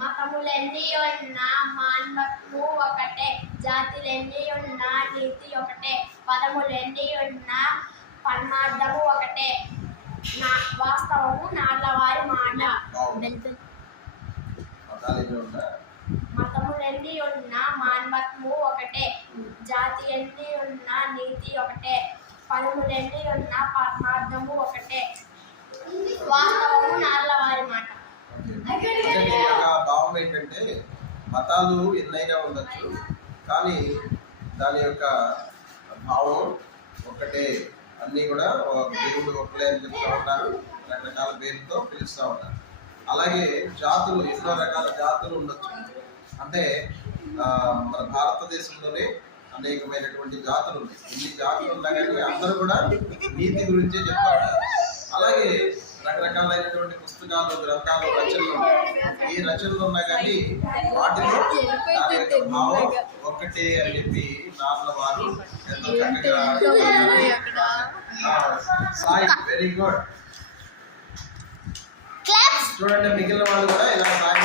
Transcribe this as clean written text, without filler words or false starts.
మతములెన్ని ఉన్నా మానవత్వము ఒకటే, జాతులెన్ని ఉన్నా నీతి ఒకటే, పదములెన్ని ఉన్నా పరమార్థము ఒకటే, వాస్తవము నాళ్ళవారి మాట. మతములెన్ని ఉన్నా మానవత్వము ఒకటే, జాతి ఎన్ని ఉన్నా నీతి ఒకటే, పదములెన్ని ఉన్నా పరమార్థము ఒకటే, వాస్తవము నాళ్ళవారి మాట. భావం ఏంటంటే మతాలు ఎన్నైనా ఉండొచ్చు, కానీ దాని యొక్క భావం ఒకటే. అన్నీ కూడా దేవుడు ఒక్కలే అని చెప్తూ ఉంటారు, రకరకాల పేరుతో పిలుస్తూ ఉంటారు. అలాగే జాతులు, ఎన్నో రకాల జాతులు ఉండొచ్చు. అంటే మన భారతదేశంలోనే అనేకమైనటువంటి జాతులు ఉన్నాయి. ఎన్ని జాతులు ఉన్నా కానీ అందరూ కూడా నీతి గురించే చెప్తా ఉంటారు. అలాగే రకరకాలైనటువంటి పుస్తకాలు, గ్రంథాలు, రచనలు ఏ రచనలు ఉన్నా కానీ వాటిలో దాని యొక్క భావం ఒక్కటే అని చెప్పి నాన్న వారు ఎంతో చక్కగా. Sai very good. చూడండి, మిగిలిన వాళ్ళు కూడా ఇలా సాయి